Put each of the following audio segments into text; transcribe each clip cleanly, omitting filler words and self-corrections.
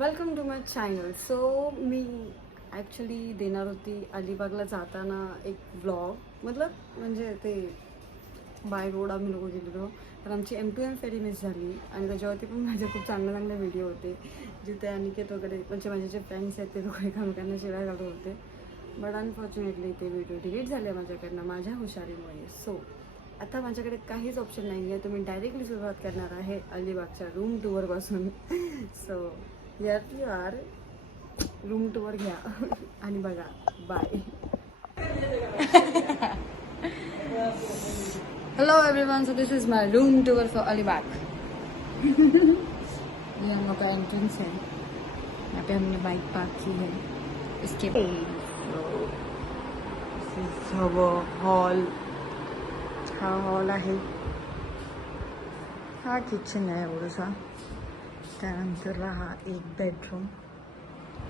Welcome to my channel. So मी actually देणार होती अलिबागला जाताना एक व्लॉग म्हणजे ते बाय रोड आम्ही लोक गेलेलो. तर आमची M2M फेरी मिस झाली आणि त्याच्यावरती पण माझे खूप चांगले चांगले व्हिडिओ होते जिथे अनिकेत वगैरे म्हणजे माझे जे फ्रेंड्स आहेत ते लोक एकमेकांना शिवाय काढत होते. बट अनफॉर्च्युनेटली ते व्हिडिओ डिलीट झाले माझ्याकडनं माझ्या हुशारीमुळे. सो आता माझ्याकडे काहीच ऑप्शन नाही आहे. तुम्ही डायरेक्टली सुरुवात करणार आहे अलिबागच्या रूम टूरपासून. सो यार यू आर रूम टूर घ्या आणि बघा. Bye. Hello everyone, so this is my room tour for Alibaug. ये हम लोग का एंट्रेंस है. यहाँ पे हमने बाइक पार्क की है. इसके हॉल, हा हॉल आहे. हा किचन आहे एवढंसा. त्यानंतर हा एक बेडरूम.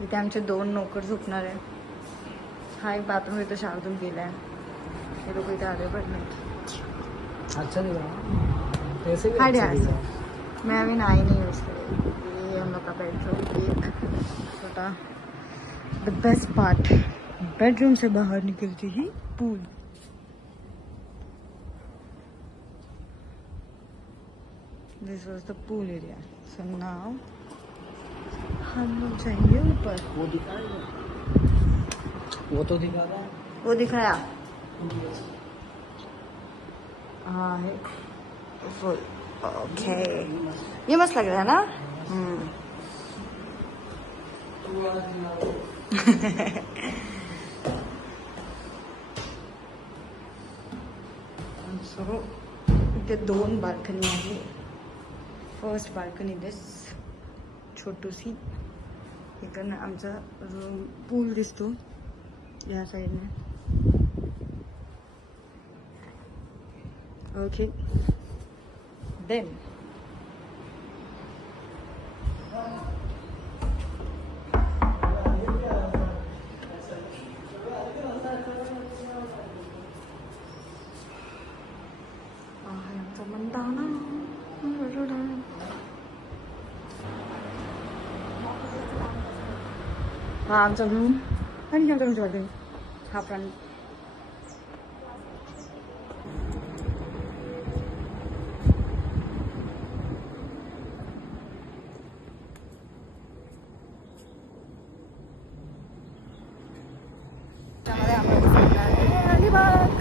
इथे आमचे 2 नोकर झोपणार आहे. हा एक बाथरूम इथं शार्दून केला आहे. हे लोक इथे आले पण नाही. अच्छा नहीं हाँ ड्यास मैं अभी नहाई नहीं यूज़ करी. ये हम लोग का बेडरूम. एक छोटा द बेस्ट पार्ट, बेडरूम से बाहर निकलती ही pool. This was the pool area. So now हम लोग जाएंगे ऊपर. वो तो दिखा रहा है। वो दिखाया. हाँ है फुल. ओके, ये मस्त लग रहा है ना. सो इथे 2 बाल्कनी आहे. फर्स्ट बाल्कनी दिस छोटूसी. इकडनं आमचा रूम पूल दिसतो या साईडने. ओके देन आमचा मंदाना. हा आमचा रूम आणि आमचा रूमच्या बाजूने हा प्राणी. त्यामध्ये आपण अलिबाग.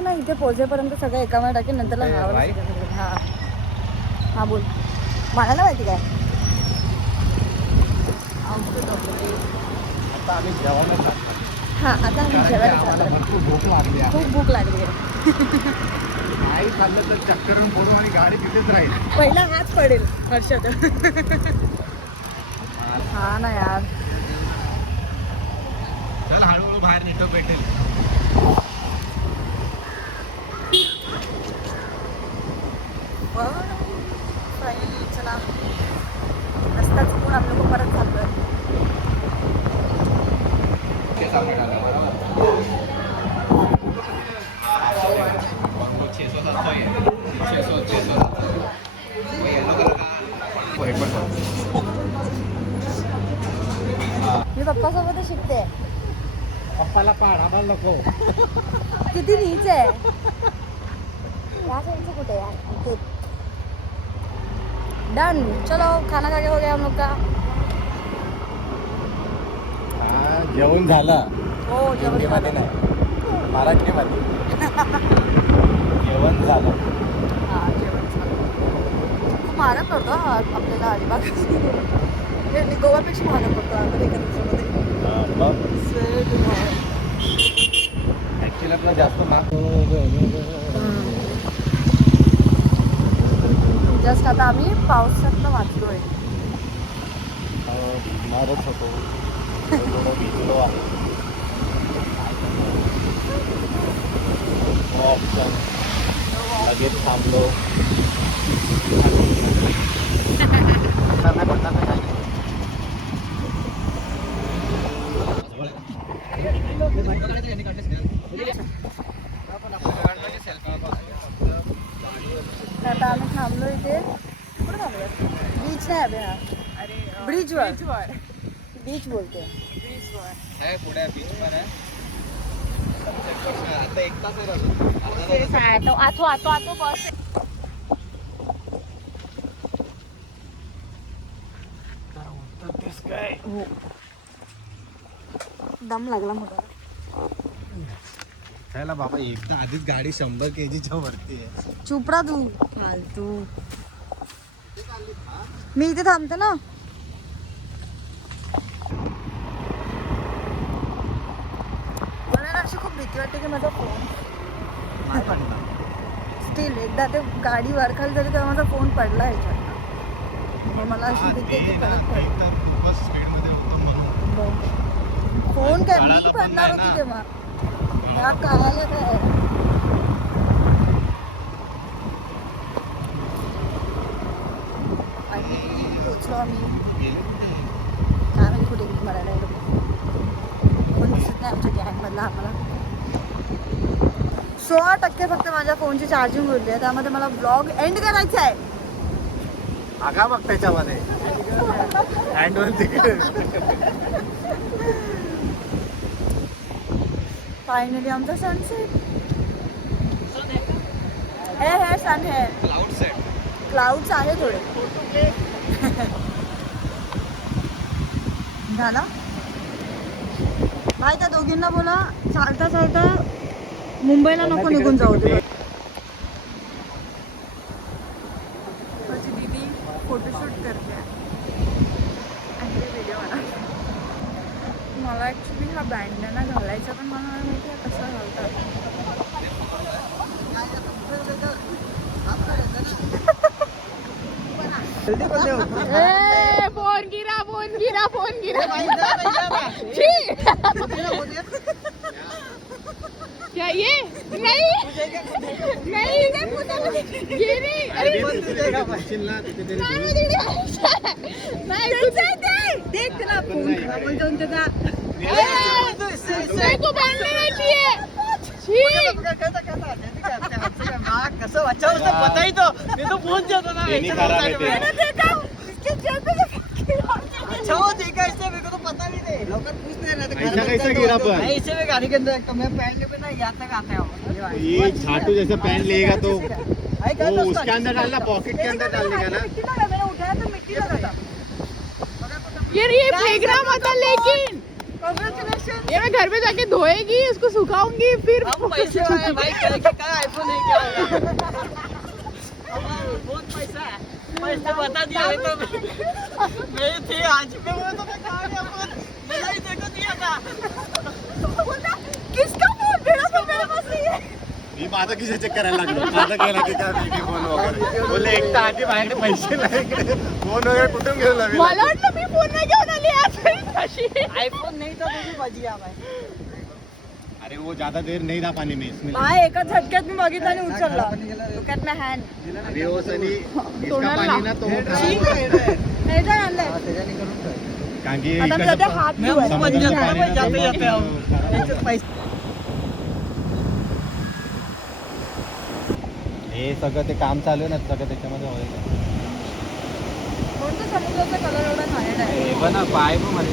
ना इथे पोहोचेपर्यंत सगळं एका वेळा टाकेल नंतर हा हा बोल. मला ना माहिती काय आता आम्ही जेवायला जातो. हा आता आम्ही जेवायला आम्हाला जातो. भरपूर भूक लागली आहे. खूप भूक लागली आहे. नाही खाल्लं तर चक्करून पडू आणि गाडी तिथेच राहील. पहिला हात पडेल हर्षद. हा ना यार. चल हळूहळू बाहेर निघतो भेटेल. चला रस्ता चुकून आम्ही लोक परत चाललोय. मी पप्पासोबतच शिकते. पप्पाला पाड आम्हाला नको. किती नीच आहे. या साईडचं कुठे आहे. डन. चलो खाना खा के हो गया हम लोग का. जेवण झालं. हो जेवण हिंदीमध्ये नाही, मराठीमध्ये. जेवण झालं. हा जेवण झालं. खूप महाग पडतो आपल्याला अलिबाग. गोव्यापेक्षा महाग पडतो अमेरिकनमध्ये. ॲक्च्युली आपला जास्त महाग. जस्ट आता आम्ही पावसातनं वाचलोय. मारत होतो थोडं भिजलो आहे. ऑप्शन लगेच थांबलो. करना पड़ता था. आहे अबे हा? अरे ब्रिजवर. बीचवर. बीच बोलते. बीचवर. आहे पुढे बीच पण आहे. आता 1 तास आहे अजून. आतो बस. हो. दम लागला मला. त्याला बाबा एकदा आधीच गाडी 100 kg वरती आहे. चुपरा तू फालतू. मी इथे थांबते ना. मला अशी खूप भीती वाटते की माझा फोन नाही पडला. स्टील एकदा ते गाडी वर खाली झाली तेव्हा माझा फोन पडला ह्याच्यात. मग मला अशी भीती आहे की परत पडेल. खूपच स्पीडमध्ये होतो म्हणून. फोन काय मी काळाला पण पडणार नाही होती ना. तेव्हा. ह्या काळाला काय पोचलो आम्ही. काय माहिती कुठे गेली मरायला कोण दिसत नाही आमच्या गँगमधला आम्हाला. 16% फक्त माझ्या फोनची चार्जिंग उरली आहे. त्यामध्ये मला ब्लॉग एंड करायचा आहे. आगा बघ त्याच्यामध्ये हँडवर तिकडे. फायनली आमचा सनसेट. हे सन है. Cloud set. क्लाउड्स आहे थोडे. झाला भाई. त्या दोघींना बोला चालता चालता मुंबईला नको निघून जाऊ दे. माझी दीदी फोटोशूट करते आणि ते व्हिडिओ मला ॲक्च्युली हा बँडना घालायचा पण मला नाही माहिती आहे कसा घालतात. फोन गिरा क्या ये नहीं देख तेरा फोन खराब हो जाऊन त्याचा. को बांधना नहीं चाहिए. कसं वाचावं असं पता ही तो. मी तो फोन देतो ना. मैंने देखा इसके जेब में अच्छा वो देखा इससे मेरे को तो पता नहीं थे. लोग पूछ नहीं रहे थे. ऐसा कैसा गिरा पर? ऐसे में गाड़ी के अंदर मैं पहनने पे ना यहाँ तक आता है. ये छाटू जैसे पहन लेगा तो भाई क्या वो दोस्त उसके अंदर डालना, पॉकेट के अंदर डाल देगा ना. मिट्टी लगा. मैंने उठाया तो मिट्टी लगा था. ये प्लेग्राउंड था लेकिन कांग्रेचुलेशन. ये मैं घर पे जाके धोएगी इसको सुखाऊंगी फिर हम पैसे वाले भाई क्या क्या आईफोन है क्या बहुत पैसा है. पैसे बता दिया है तो मैं थे आज पे वो तो मैं कहा गया फोन मैंने ही देखो दिया था. किसका फोन तेरा फोन मेरे पास नहीं है. मी माझं किशा चेक करायला लागलो. माझं केला की काय वेगळी फोन वगैरे बोलले एकटा आधी माझ्याकडे पैसे नाही. फोन वगैरे कुठून घेऊन आले. मला वाटलं मी फोन नाही घेऊन आली आज. आईफोन नहीं था तो भी बजिया भाई. अरे वो ज्यादा देर नहीं रहा पानी में इसमें. भाई एका झटक्यात मी बघितला आणि उचलला. Look at my hand. अरे वो सनी इसका तोंडाला पानी ना तो हे जर आणलंय. कारण की आता मी इकडचं सध्या हात मैं धुवायला. मुंह बन समुद्राचं जाता पाणी है ना जाते तो जाते हम खराब होतं. पैसे. हे सगळं ते काम चालू आहे ना सगळं त्याच्यामध्ये होईल. कोणतं समुद्राचा कलर एवढा घाणेरडा आहे. हे पण पाय पण मध्ये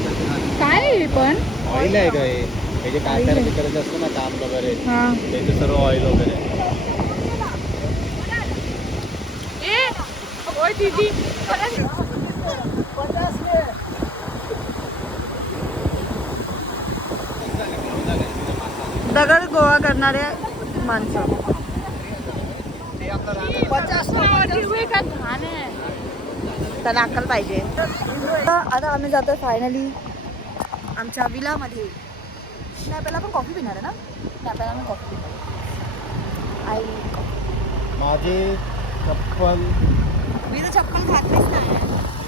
काय आहे पण ऑइल आहे का हे? हे जे काय करायचं करायचं असतं ना काम वगैरे त्याचं सर्व ऑइल वगैरे. ए ओय दीदी दगड गोळा करणारे माणसं. 50 रुपये का घाण आहे. त्याला अक्कल पाहिजे. आता आम्ही जातोय फायनली आमच्या विलामध्ये. नाही पहिला आपण कॉफी पिणार आहे ना. नाही पहिला आम्ही कॉफी पिणार. आई माझे चप्पल मी तर चप्पल घातलीच नाही.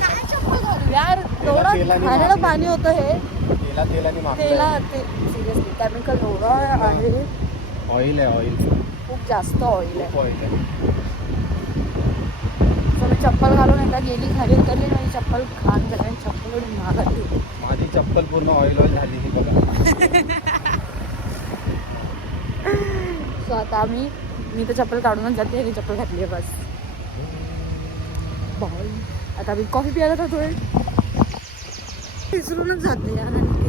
काय चप्पल घालू यार. तेलाने एवढं खाण्याला पाणी होतं हे. तेलाने तेला मागतं. ते सिरियसली केमिकल एवढं आहे. ऑइल आहे ऑइल. खूप जास्त ऑइल आहे. खूप ऑइल आहे. तर मी चप्पल घालून एकदा गेली खाली उतरली. माझी चप्पल घाण झाली आणि चप्पल एवढी महाग आली. माझी चप्पल पूर्ण ऑइल ऑइल झालेली बघा. सो आता मी तर चप्पल काढूनच जाते आणि चप्पल घातली आहे बस. बाय. आता आम्ही कॉफी प्यायला जातोय. विसरूनच जाते यार आणि ते.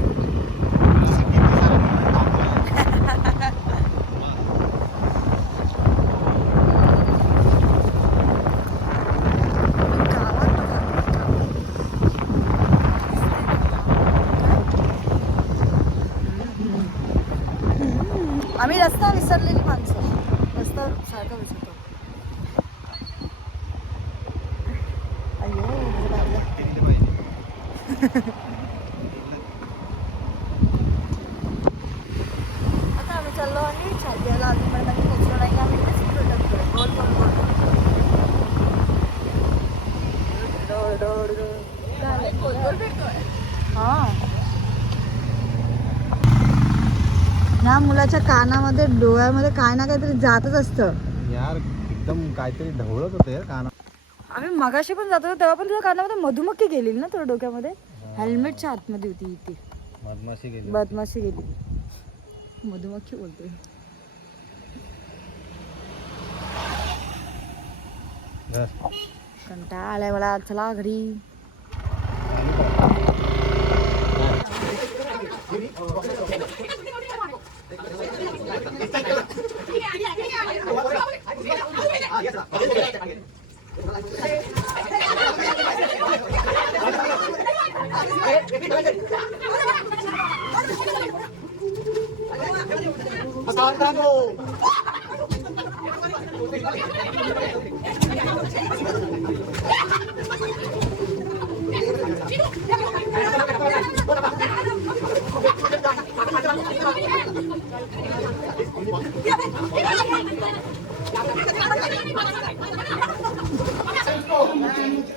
आम्ही रस्ता विसरलेली माणसं. रस्ता सारखा विसरतो. अय्यो माझं लागलं. आता आम्ही चाललो आणि छाद्याला अजून पण पोचलो नाही. आम्ही इथेच भेटतोय. गोल गोल गोल रोड रोड रोड. हां, ह्या मुलाच्या कानामध्ये डोळ्यामध्ये काय ना काहीतरी जातच असतं यार. एकदम काहीतरी ढवळत होते काना. आम्ही मगाशी पण जातो तेव्हा पण तुझ्या कानामध्ये मधुमक्खी गेलेली ना तुझ्या डोक्यामध्ये. हेल्मेटच्या आतमध्ये होती ती. मधमाशी गेली. बदमाशी गेली. मधुमक्खी बोलतोय. कंटाळा आलाय मला. चला घरी.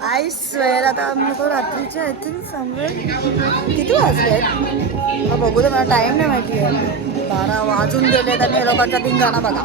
आय स्वेअर आता आम्ही तो रात्रीचे आय थिंक समवेअर किती वाजले बघू तर मला टाइम नाही माहिती आहे. 12 वाजून गेले आणि हे लोकांचा धिंगाणा बघा.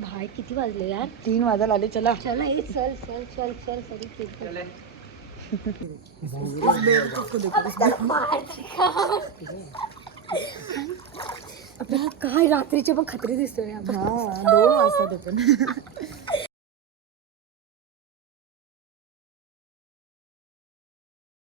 भाई किती वाजले यार. 3 वाजायला आले. चला चल चल चल चल चल चल. काय रात्रीचे पण खत्री दिसतोय. हा 2 वाजता ते पण.